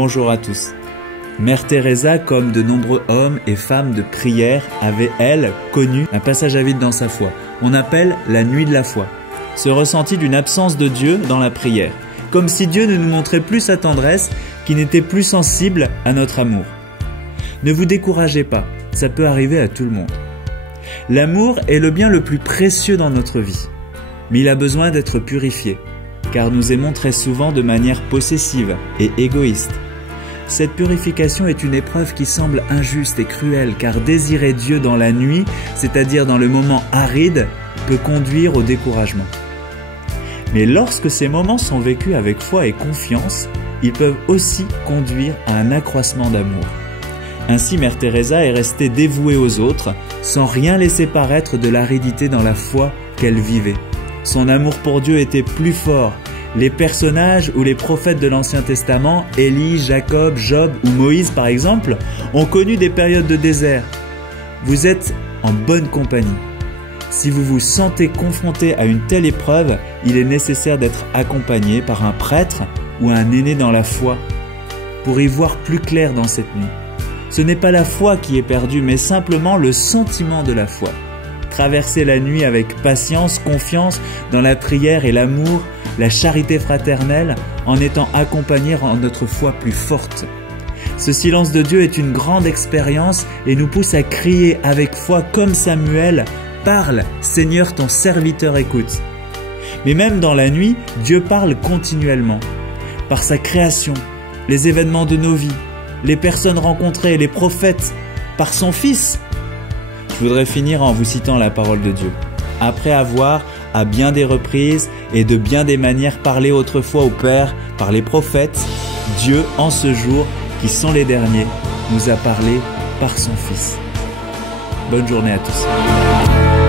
Bonjour à tous. Mère Teresa, comme de nombreux hommes et femmes de prière, avait, elle, connu un passage à vide dans sa foi. On appelle la nuit de la foi. Ce ressenti d'une absence de Dieu dans la prière. Comme si Dieu ne nous montrait plus sa tendresse, qu'il n'était plus sensible à notre amour. Ne vous découragez pas, ça peut arriver à tout le monde. L'amour est le bien le plus précieux dans notre vie. Mais il a besoin d'être purifié, car nous aimons très souvent de manière possessive et égoïste. Cette purification est une épreuve qui semble injuste et cruelle, car désirer Dieu dans la nuit, c'est-à-dire dans le moment aride, peut conduire au découragement. Mais lorsque ces moments sont vécus avec foi et confiance, ils peuvent aussi conduire à un accroissement d'amour. Ainsi, Mère Teresa est restée dévouée aux autres, sans rien laisser paraître de l'aridité dans la foi qu'elle vivait. Son amour pour Dieu était plus fort. Les personnages ou les prophètes de l'Ancien Testament, Élie, Jacob, Job ou Moïse par exemple, ont connu des périodes de désert. Vous êtes en bonne compagnie. Si vous vous sentez confronté à une telle épreuve, il est nécessaire d'être accompagné par un prêtre ou un aîné dans la foi pour y voir plus clair dans cette nuit. Ce n'est pas la foi qui est perdue, mais simplement le sentiment de la foi. Traverser la nuit avec patience, confiance dans la prière et l'amour, la charité fraternelle, en étant accompagné rend notre foi plus forte. Ce silence de Dieu est une grande expérience et nous pousse à crier avec foi comme Samuel « Parle, Seigneur, ton serviteur écoute ». Mais même dans la nuit, Dieu parle continuellement. Par sa création, les événements de nos vies, les personnes rencontrées, les prophètes, par son Fils. Je voudrais finir en vous citant la parole de Dieu. Après avoir, à bien des reprises et de bien des manières parlé autrefois au Père par les prophètes, Dieu, en ce jour, qui sont les derniers, nous a parlé par son Fils. Bonne journée à tous.